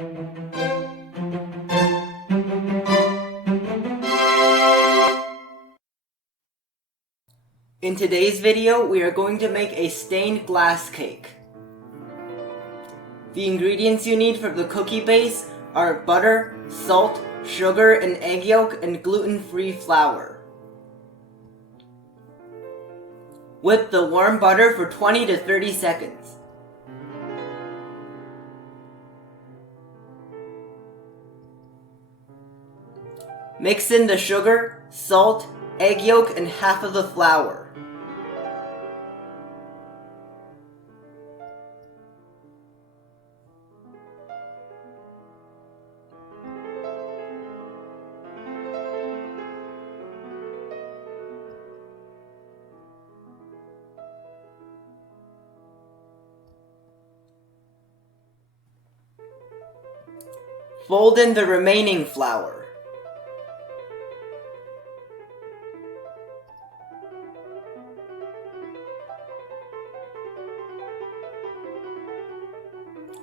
In today's video, we are going to make a stained glass cake. The ingredients you need for the cookie base are butter, salt, sugar, and egg yolk, and gluten-free flour. Whip the warm butter for 20 to 30 seconds. Mix in the sugar, salt, egg yolk, and half of the flour. Fold in the remaining flour.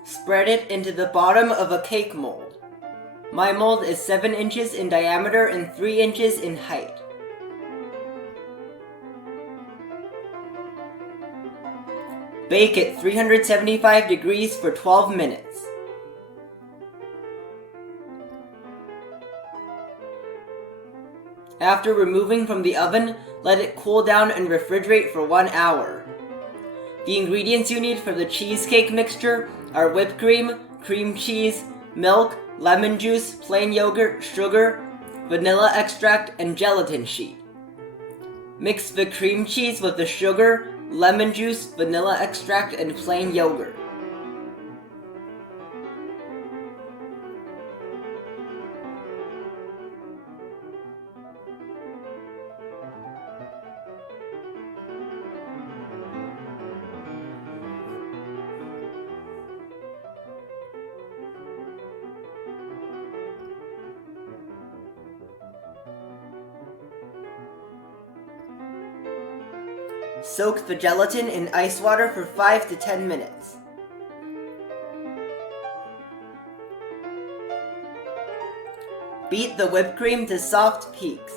Spread it into the bottom of a cake mold. My mold is 7 inches in diameter and 3 inches in height. Bake at 375 degrees for 12 minutes. After removing from the oven, let it cool down and refrigerate for 1 hour. The ingredients you need for the cheesecake mixture are whipped cream, cream cheese, milk, lemon juice, plain yogurt, sugar, vanilla extract, and gelatin sheet. Mix the cream cheese with the sugar, lemon juice, vanilla extract, and plain yogurt. Soak the gelatin in ice water for 5 to 10 minutes. Beat the whipped cream to soft peaks.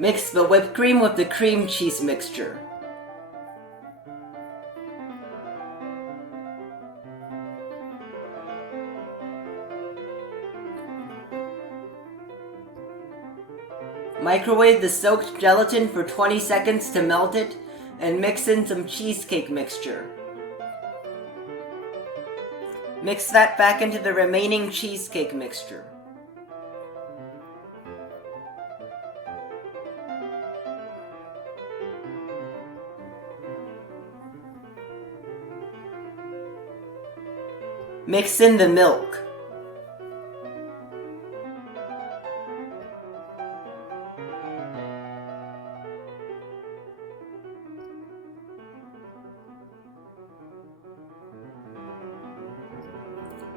Mix the whipped cream with the cream cheese mixture. Microwave the soaked gelatin for 20 seconds to melt it, and mix in some cheesecake mixture. Mix that back into the remaining cheesecake mixture. Mix in the milk.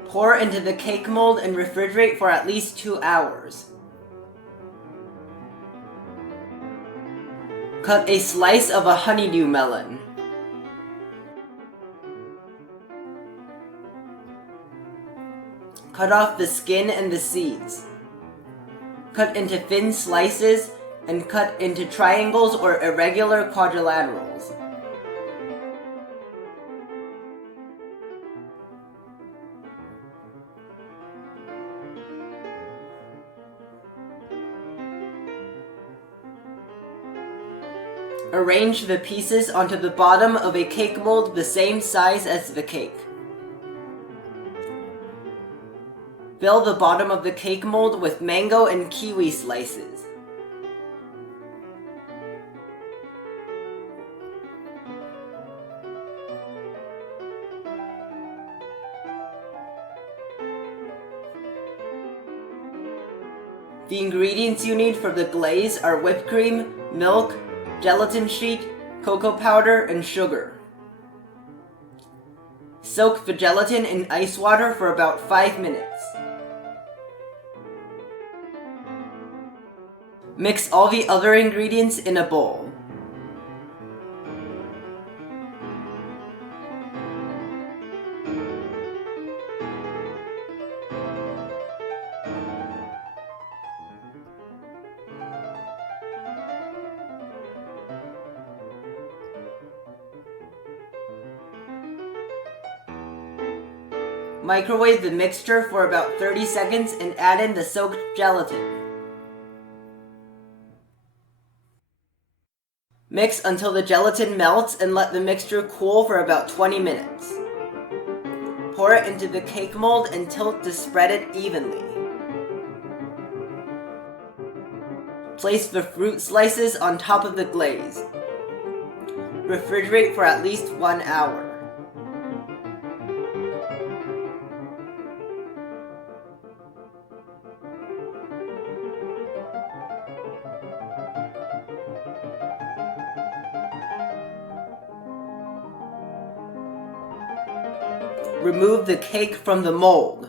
Pour into the cake mold and refrigerate for at least 2 hours. Cut a slice of a honeydew melon. Cut off the skin and the seeds. Cut into thin slices and cut into triangles or irregular quadrilaterals. Arrange the pieces onto the bottom of a cake mold the same size as the cake. Fill the bottom of the cake mold with mango and kiwi slices. The ingredients you need for the glaze are whipped cream, milk, gelatin sheet, cocoa powder, and sugar. Soak the gelatin in ice water for about 5 minutes. Mix all the other ingredients in a bowl. Microwave the mixture for about 30 seconds and add in the soaked gelatin. Mix until the gelatin melts and let the mixture cool for about 20 minutes. Pour it into the cake mold and tilt to spread it evenly. Place the fruit slices on top of the glaze. Refrigerate for at least 1 hour. Remove the cake from the mold.